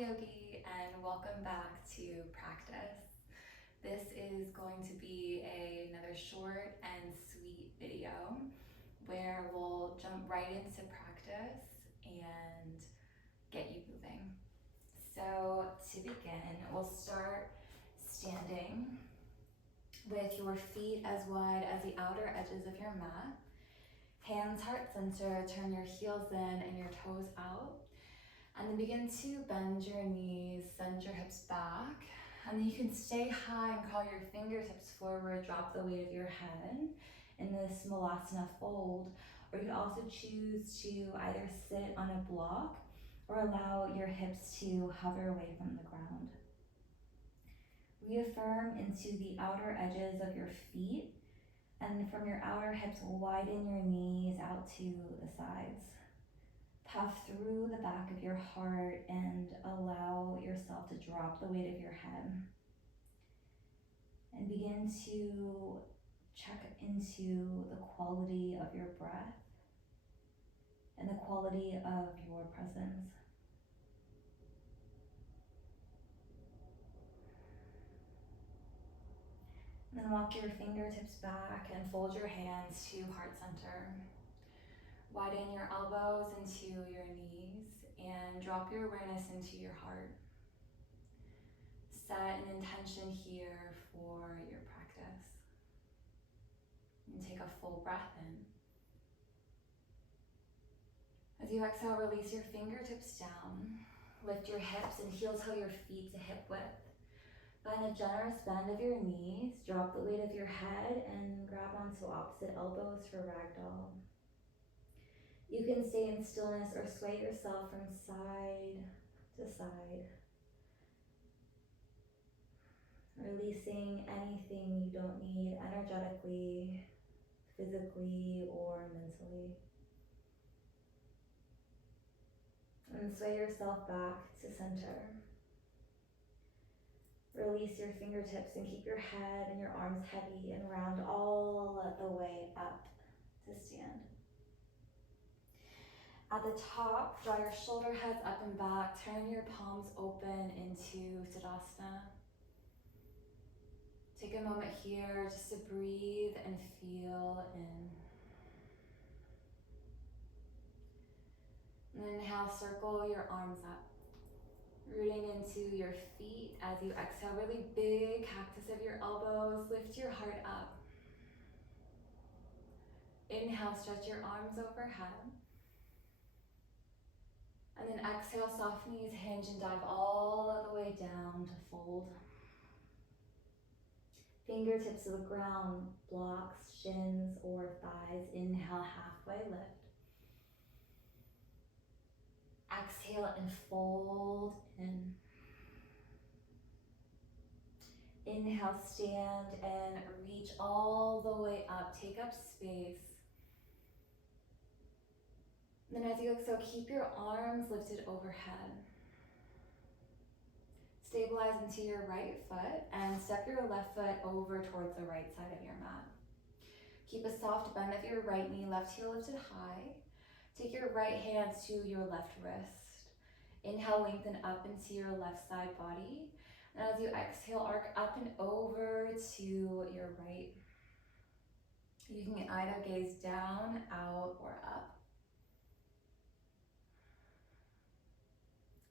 Yogi, and welcome back to practice. This is going to be another short and sweet video where we'll jump right into practice and get you moving. So to begin, we'll start standing with your feet as wide as the outer edges of your mat. Hands heart center, turn your heels in and your toes out. And then begin to bend your knees, send your hips back. And then you can stay high and crawl your fingertips forward, drop the weight of your head in this malasana fold. Or you can also choose to either sit on a block or allow your hips to hover away from the ground. Reaffirm into the outer edges of your feet, and from your outer hips, widen your knees out to the sides. Puff through the back of your heart and allow yourself to drop the weight of your head. And begin to check into the quality of your breath and the quality of your presence. And then walk your fingertips back and fold your hands to heart center. Widen your elbows into your knees and drop your awareness into your heart. Set an intention here for your practice. And take a full breath in. As you exhale, release your fingertips down. Lift your hips and heel toe your feet to hip width. Find a generous bend of your knees. Drop the weight of your head and grab onto opposite elbows for Ragdoll. You can stay in stillness or sway yourself from side to side, releasing anything you don't need energetically, physically, or mentally. And sway yourself back to center. Release your fingertips and keep your head and your arms heavy and round all the way up to stand. At the top, draw your shoulder heads up and back. Turn your palms open into Tadasana. Take a moment here just to breathe and feel in. And inhale, circle your arms up. Rooting into your feet as you exhale, really big cactus of your elbows. Lift your heart up. Inhale, stretch your arms overhead. And then exhale, soft knees hinge and dive all the way down to fold. Fingertips to the ground, blocks, shins, or thighs. Inhale, halfway lift. Exhale and fold in. Inhale, stand and reach all the way up. Take up space. Then as you exhale, keep your arms lifted overhead. Stabilize into your right foot and step your left foot over towards the right side of your mat. Keep a soft bend of your right knee, left heel lifted high. Take your right hand to your left wrist. Inhale, lengthen up into your left side body. And as you exhale, arc up and over to your right. You can either gaze down, out, or up.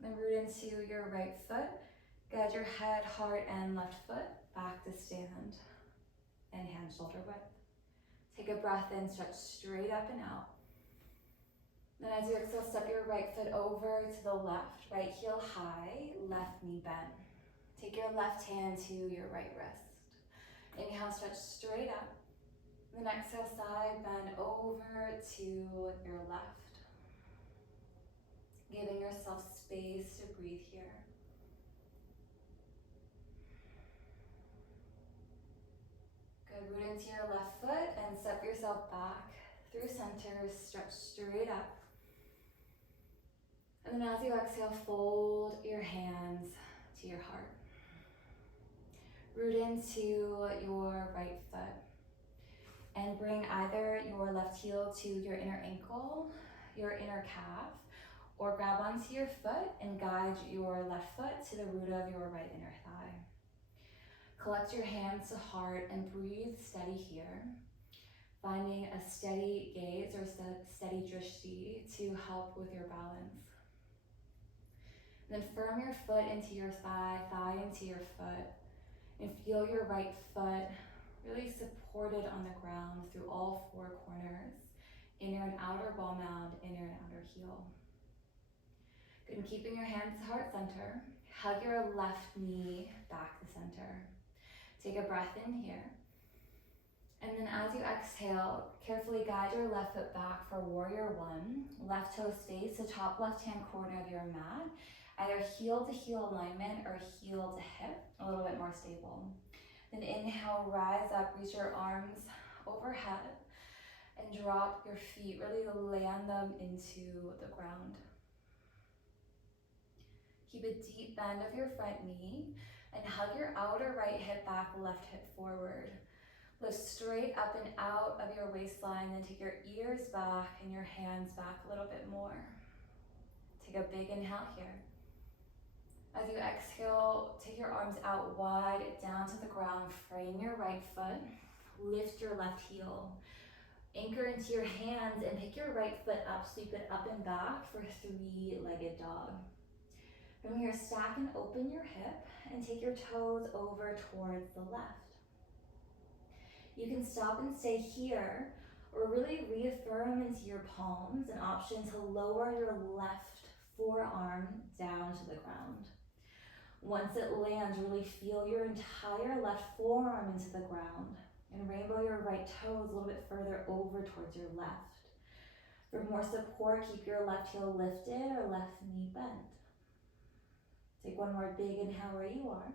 Then root into your right foot. Guide your head, heart, and left foot back to stand. And hand shoulder width. Take a breath in, stretch straight up and out. Then as you exhale, step your right foot over to the left, right heel high, left knee bend. Take your left hand to your right wrist. Inhale, stretch straight up. Then exhale, side bend over to your left. Giving yourself space to breathe here. Good, root into your left foot and step yourself back through center, stretch straight up. And then as you exhale, fold your hands to your heart. Root into your right foot and bring either your left heel to your inner ankle, your inner calf, or grab onto your foot and guide your left foot to the root of your right inner thigh. Collect your hands to heart and breathe steady here, finding a steady gaze or steady drishti to help with your balance. Then firm your foot into your thigh, thigh into your foot, and feel your right foot really supported on the ground through all four corners, inner and outer ball mound, inner and outer heel. Good, and keeping your hands heart center, hug your left knee back to center. Take a breath in here. And then as you exhale, carefully guide your left foot back for warrior one. Left toe stays to top left-hand corner of your mat, either heel to heel alignment or heel to hip, a little bit more stable. Then inhale, rise up, reach your arms overhead, and drop your feet, really land them into the ground. Keep a deep bend of your front knee and hug your outer right hip back, left hip forward. Lift straight up and out of your waistline, then take your ears back and your hands back a little bit more. Take a big inhale here. As you exhale, take your arms out wide, down to the ground, frame your right foot, lift your left heel. Anchor into your hands and pick your right foot up, sweep it up and back for three-legged dog. From here, stack and open your hip and take your toes over towards the left. You can stop and stay here or really reaffirm into your palms, an option to lower your left forearm down to the ground. Once it lands, really feel your entire left forearm into the ground and rainbow your right toes a little bit further over towards your left. For more support, keep your left heel lifted or left knee bent. Take one more big inhale where you are.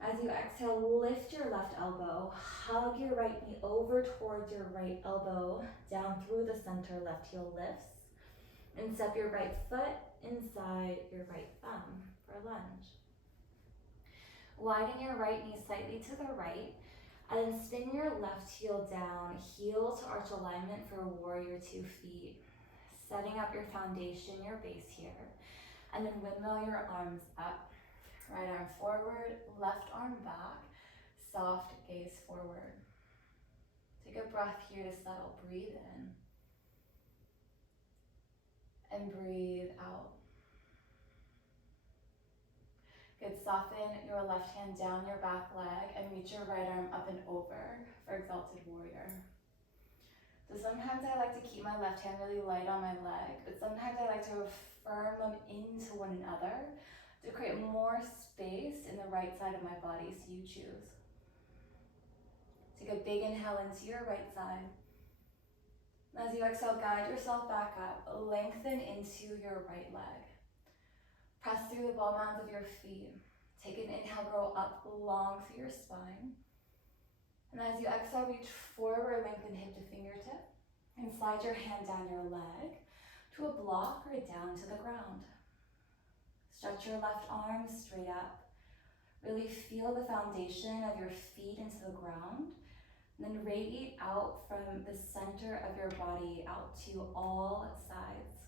As you exhale, lift your left elbow, hug your right knee over towards your right elbow, down through the center, left heel lifts, and step your right foot inside your right thumb for lunge. Widen your right knee slightly to the right, and then spin your left heel down, heel to arch alignment for warrior 2 feet, setting up your foundation, your base here, and then windmill your arms up. Right arm forward, left arm back, soft gaze forward. Take a breath here to settle, breathe in, and breathe out. Good, soften your left hand down your back leg and reach your right arm up and over for exalted warrior. So sometimes I like to keep my left hand really light on my leg, but sometimes I like to affirm them into one another to create more space in the right side of my body, so you choose. Take a big inhale into your right side. As you exhale, guide yourself back up, lengthen into your right leg. Press through the ball mounds of your feet. Take an inhale, grow up long through your spine. And as you exhale, reach forward, lengthen hip to fingertip, and slide your hand down your leg to a block or down to the ground. Stretch your left arm straight up. Really feel the foundation of your feet into the ground. And then radiate out from the center of your body out to all sides.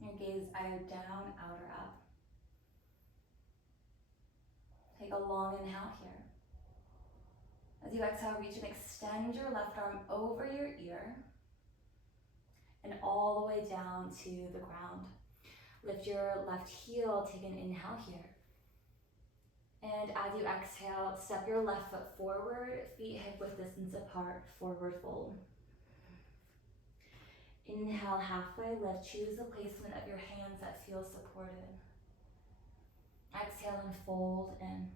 Your gaze either down, out, or up. Take a long inhale here. As you exhale, reach and extend your left arm over your ear and all the way down to the ground. Lift your left heel, take an inhale here. And as you exhale, step your left foot forward, feet hip width distance apart, forward fold. Inhale, halfway lift, choose the placement of your hands that feel supported. Exhale and fold in.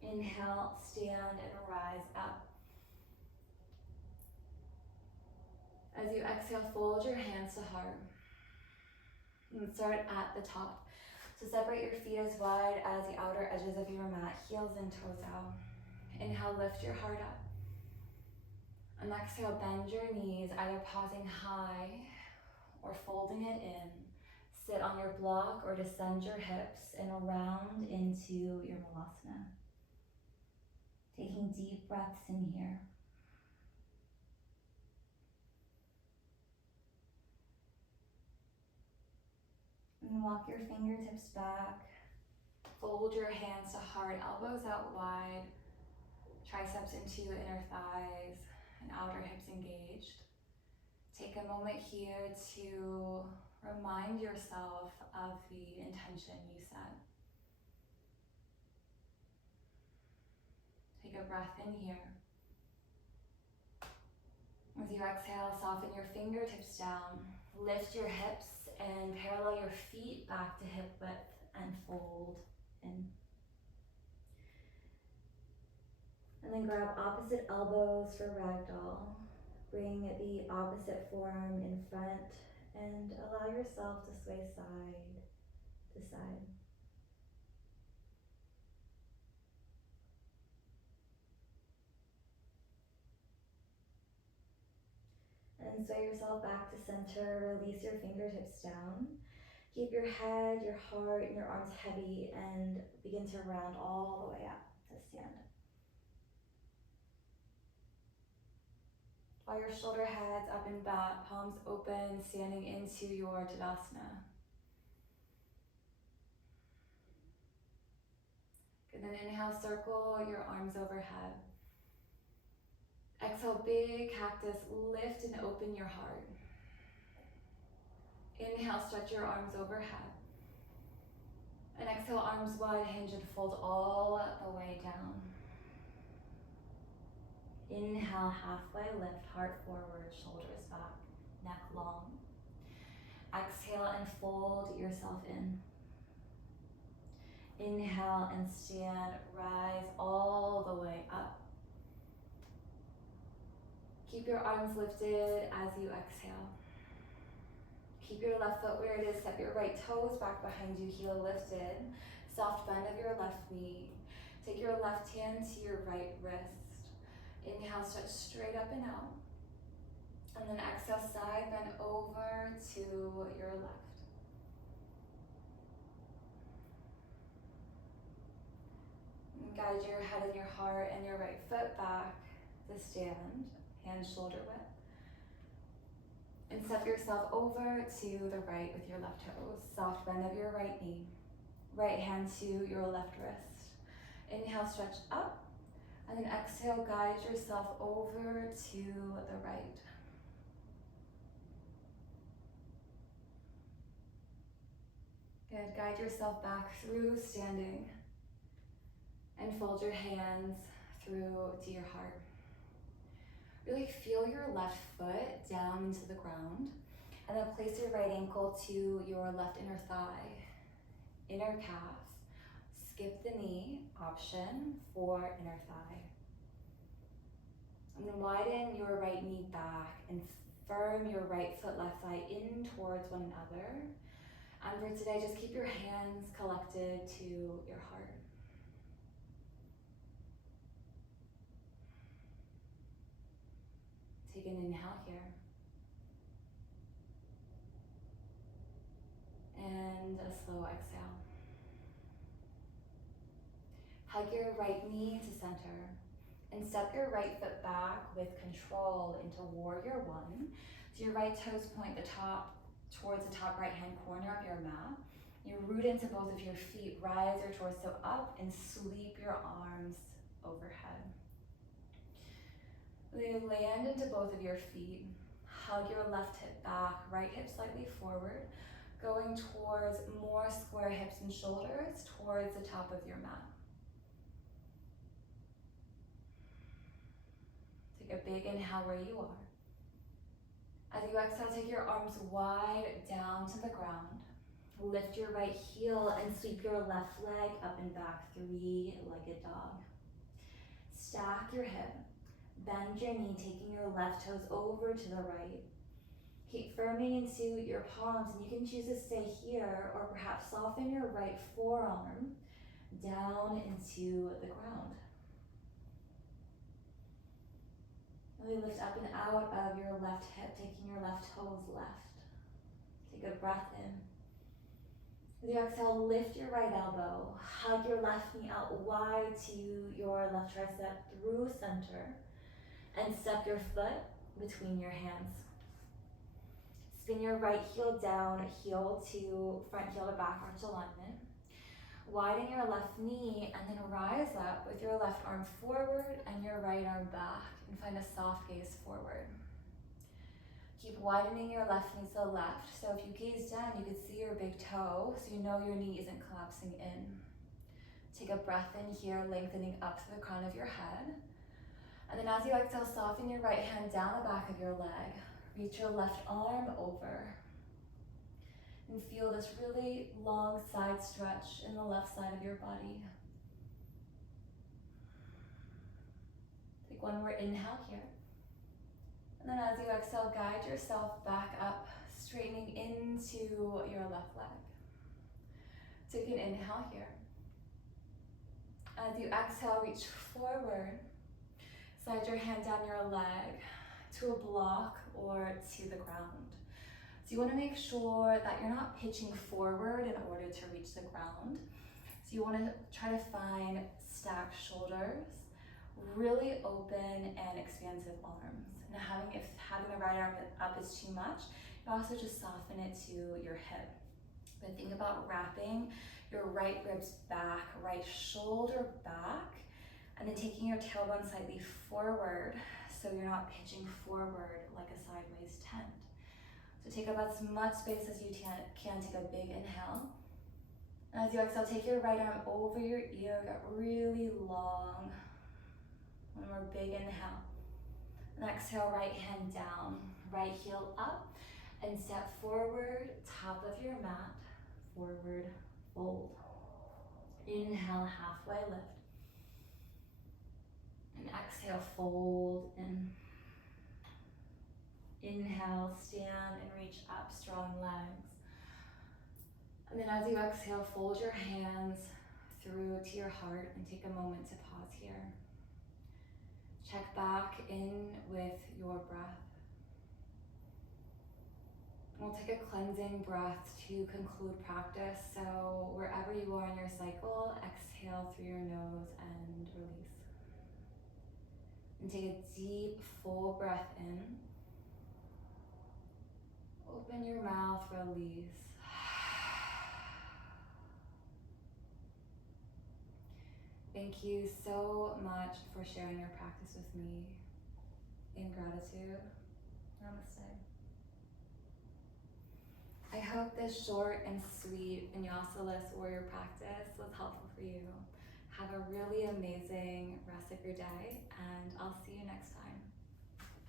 Inhale, stand and rise up. As you exhale, fold your hands to heart. And start at the top. So separate your feet as wide as the outer edges of your mat, heels and toes out. Inhale, lift your heart up. And exhale, bend your knees, either pausing high or folding it in. Sit on your block or descend your hips and round into your malasana. Taking deep breaths in here. And walk your fingertips back. Fold your hands to heart, elbows out wide, triceps into inner thighs, and outer hips engaged. Take a moment here to remind yourself of the intention you set. Take a breath in here. As you exhale, soften your fingertips down. Lift your hips and parallel your feet back to hip width and fold in. And then grab opposite elbows for Ragdoll. Bring the opposite forearm in front and allow yourself to sway side to side. And sway yourself back to center, release your fingertips down. Keep your head, your heart, and your arms heavy and begin to round all the way up to stand. Draw your shoulder heads up and back, palms open, standing into your Tadasana. Good, then inhale, circle your arms overhead. Exhale, big cactus, lift and open your heart. Inhale, stretch your arms overhead. And exhale, arms wide, hinge and fold all the way down. Inhale, halfway lift, heart forward, shoulders back, neck long. Exhale and fold yourself in. Inhale and stand, rise all the way up. Keep your arms lifted as you exhale. Keep your left foot where it is, step your right toes back behind you, heel lifted. Soft bend of your left knee. Take your left hand to your right wrist. Inhale, stretch straight up and out. And then exhale, side bend over to your left. And guide your head and your heart and your right foot back to stand, hands shoulder width. And step yourself over to the right with your left toes. Soft bend of your right knee. Right hand to your left wrist. Inhale, stretch up. And then exhale, guide yourself over to the right. Good, guide yourself back through standing. And fold your hands through to your heart. Really feel your left foot down into the ground, and then place your right ankle to your left inner thigh, inner calf. Skip the knee option for inner thigh. And then widen your right knee back and firm your right foot, left thigh in towards one another. And for today, just keep your hands collected to your heart. Take an inhale here. And a slow exhale. Hug your right knee to center and step your right foot back with control into warrior one. So your right toes point the top towards the top right hand corner of your mat. You root into both of your feet, rise your torso up and sweep your arms overhead. You land into both of your feet. Hug your left hip back, right hip slightly forward, going towards more square hips and shoulders towards the top of your mat. Take a big inhale where you are. As you exhale, take your arms wide down to the ground. Lift your right heel and sweep your left leg up and back, three-legged dog. Stack your hip. Bend your knee, taking your left toes over to the right. Keep firming into your palms, and you can choose to stay here or perhaps soften your right forearm down into the ground. Really lift up and out of your left hip, taking your left toes left. Take a breath in. With your exhale, lift your right elbow. Hug your left knee out wide to your left tricep through center. And step your foot between your hands. Spin your right heel down, heel to front heel to back arch alignment. Widen your left knee and then rise up with your left arm forward and your right arm back, and find a soft gaze forward. Keep widening your left knee to the left. So if you gaze down, you can see your big toe, so you know your knee isn't collapsing in. Take a breath in here, lengthening up to the crown of your head. And then as you exhale, soften your right hand down the back of your leg. Reach your left arm over. And feel this really long side stretch in the left side of your body. Take one more inhale here. And then as you exhale, guide yourself back up, straightening into your left leg. Take an inhale here. As you exhale, reach forward. Slide your hand down your leg to a block or to the ground. So you want to make sure that you're not pitching forward in order to reach the ground. So you want to try to find stacked shoulders, really open and expansive arms. Now if having the right arm up is too much, you also just soften it to your hip. But think about wrapping your right ribs back, right shoulder back, and then taking your tailbone slightly forward so you're not pitching forward like a sideways tent. So take up as much space as you can. Take a big inhale. And as you exhale, take your right arm over your ear, get really long. One more big inhale. And exhale, right hand down, right heel up, and step forward, top of your mat, forward fold. Inhale, halfway lift. And exhale, fold in. Inhale, stand and reach up, strong legs. And then as you exhale, fold your hands through to your heart and take a moment to pause here. Check back in with your breath. We'll take a cleansing breath to conclude practice. So wherever you are in your cycle, exhale through your nose and release. And take a deep, full breath in. Open your mouth, release. Thank you so much for sharing your practice with me. In gratitude, namaste. I hope this short and sweet Vinyasa-less warrior practice was helpful for you. Have a really amazing rest of your day, and I'll see you next time.